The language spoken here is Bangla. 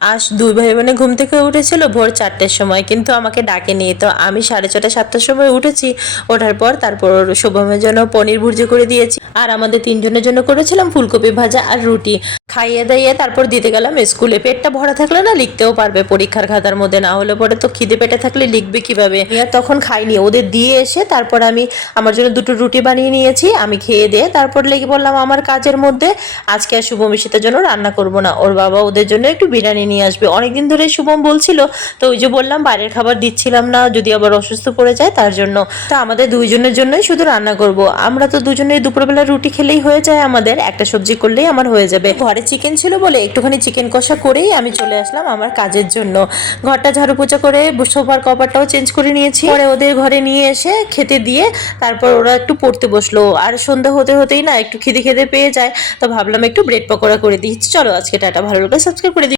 আজ দুই ভাই বোনে ঘুম থেকে উঠেছিল ভোর 4টের সময়, কিন্তু আমাকে ডাকেনি। তো আমি 6:30-7টার সময় উঠেছি। ওঠার পর তারপর শুভমের জন্য পনির ভুর্জি করে দিয়েছি, আর আমাদের তিনজনের জন্য করেছিলাম ফুলকপি ভাজা আর রুটি। খাইয়ে দাইয়ে তারপর দিতে গেলাম স্কুলে। পেটটা ভরা থাকলে না লিখতেও পারবে পরীক্ষার খাতার মধ্যে, না হলে পরে তো খিদে পেটে থাকলে লিখবে কিভাবে। আমি আর তখন খাইনি, ওদের দিয়ে এসে তারপর আমি আমার জন্য দুটো রুটি বানিয়ে নিয়েছি। আমি খেয়ে দিয়ে তারপর লেগে বললাম আমার কাজের মধ্যে। আজকে আর শুভম ঈশিতার জন্য রান্না করব না, ওর বাবা ওদের জন্য একটু বিরিয়ানি নিয়ে আসবে। অনেকদিন ধরে শুভম বলছিল, তো ওই যে বললাম বাইরের খাবার দিচ্ছিলাম না, যদি আবার অসুস্থ পড়ে যায় তার জন্য। তো আমাদের দুইজনের জন্যই শুধু রান্না করব। আমরা তো দুজনেই দুপুরবেলা রুটি খেলেই হয়ে যায়, আমাদের একটা সবজি করলেই আমার হয়ে যাবে। ঘরে চিকেন ছিল বলে একটুখানি চিকেন কষা করেই আমি চলে আসলাম আমার কাজের জন্য। ঘরটা ঝাড়ু পোছা করে সোফার কভারটাও চেঞ্জ করে নিয়েছি। পরে ওদের ঘরে নিয়ে এসে খেতে দিয়ে তারপর ওরা একটু পড়তে বসলো। আর সন্ধ্যা হতে হতেই না একটু খিদে খিদে পেয়ে যায়, তো ভাবলাম একটু ব্রেড পকোড়া করে দিচ্ছি। চলো আজকে টাটা, ভালো লাগলে সাবস্ক্রাইব করে দিই।